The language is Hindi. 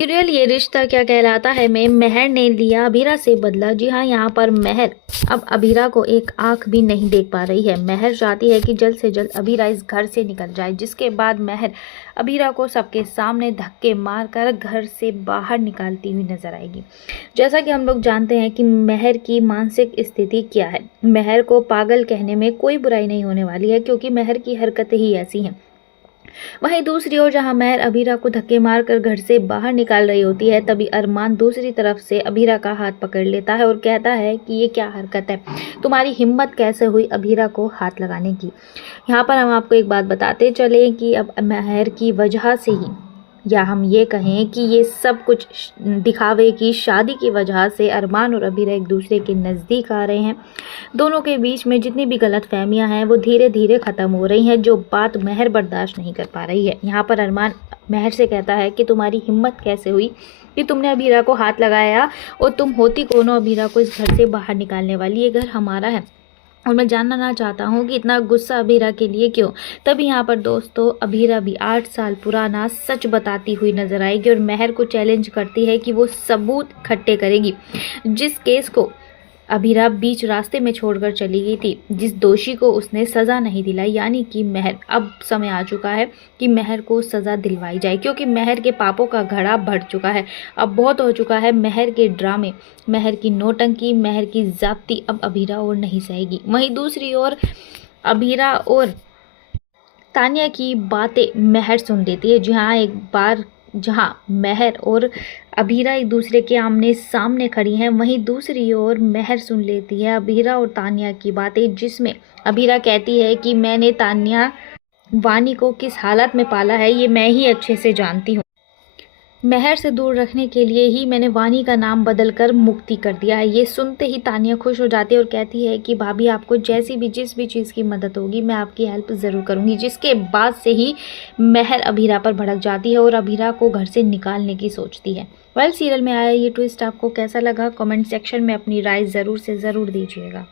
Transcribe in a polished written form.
सीरियल ये रिश्ता क्या कहलाता है में मेहर ने लिया अभीरा से बदला। जी हाँ, यहाँ पर मेहर अब अभीरा को एक आंख भी नहीं देख पा रही है। मेहर चाहती है कि जल्द से जल्द अभीरा इस घर से निकल जाए, जिसके बाद मेहर अभीरा को सबके सामने धक्के मारकर घर से बाहर निकालती हुई नजर आएगी। जैसा कि हम लोग जानते हैं कि मेहर की मानसिक स्थिति क्या है। मेहर को पागल कहने में कोई बुराई नहीं होने वाली है, क्योंकि मेहर की हरकतें ही ऐसी हैं। वहीं दूसरी ओर जहां मेहर अभीरा को धक्के मारकर घर से बाहर निकाल रही होती है, तभी अरमान दूसरी तरफ से अभीरा का हाथ पकड़ लेता है और कहता है कि ये क्या हरकत है, तुम्हारी हिम्मत कैसे हुई अभीरा को हाथ लगाने की। यहाँ पर हम आपको एक बात बताते चले कि अब मेहर की वजह से ही, या हम ये कहें कि ये सब कुछ दिखावे की शादी की वजह से अरमान और अभीरा एक दूसरे के नज़दीक आ रहे हैं। दोनों के बीच में जितनी भी गलत फहमियाँ हैं वो धीरे धीरे ख़त्म हो रही हैं, जो बात मेहर बर्दाश्त नहीं कर पा रही है। यहाँ पर अरमान मेहर से कहता है कि तुम्हारी हिम्मत कैसे हुई कि तुमने अभीरा को हाथ लगाया, और तुम होती कौन हो अभीरा को इस घर से बाहर निकालने वाली। ये घर हमारा है और मैं जानना चाहता हूँ कि इतना गुस्सा अभीरा के लिए क्यों। तभी यहाँ पर दोस्तों अभीरा भी 8 साल पुराना सच बताती हुई नजर आएगी और मेहर को चैलेंज करती है कि वो सबूत इकट्ठे करेगी। जिस केस को अभीरा बीच रास्ते में छोड़कर चली गई थी, जिस दोषी को उसने सज़ा नहीं दिलाई, यानी कि मेहर, अब समय आ चुका है कि मेहर को सज़ा दिलवाई जाए, क्योंकि मेहर के पापों का घड़ा बढ़ चुका है। अब बहुत हो चुका है मेहर के ड्रामे, मेहर की नौटंकी, मेहर की ज़्यादती अब अभीरा और नहीं सहेगी। वहीं दूसरी ओर अभीरा और तानिया की बातें मेहर सुन लेती है। जहाँ एक बार जहाँ मेहर और अभीरा एक दूसरे के आमने सामने खड़ी हैं, वहीं दूसरी ओर मेहर सुन लेती है अभीरा और तानिया की बातें, जिसमें अभीरा कहती है कि मैंने तानिया वानी को किस हालत में पाला है ये मैं ही अच्छे से जानती हूँ। मेहर से दूर रखने के लिए ही मैंने वानी का नाम बदलकर मुक्ति कर दिया है। ये सुनते ही तानिया खुश हो जाती है और कहती है कि भाभी आपको जैसी भी जिस भी चीज़ की मदद होगी मैं आपकी हेल्प ज़रूर करूँगी। जिसके बाद से ही मेहर अभीरा पर भड़क जाती है और अभीरा को घर से निकालने की सोचती है। सीरियल में आया ये ट्विस्ट आपको कैसा लगा, कमेंट सेक्शन में अपनी राय ज़रूर से ज़रूर दीजिएगा।